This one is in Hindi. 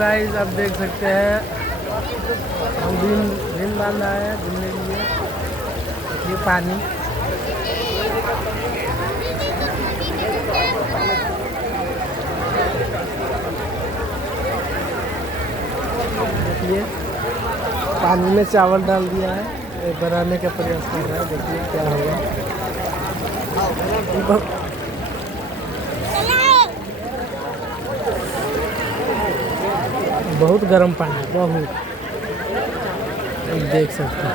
गाइस आप देख सकते हैं हम दिन बांध आए हैं घूमने के लिए। ये पानी देखिए, पानी में चावल डाल दिया है, ये बनाने का प्रयास कर रहा है। देखिए क्या होगा। बहुत गर्म पानी है, बहुत देख सकते हैं।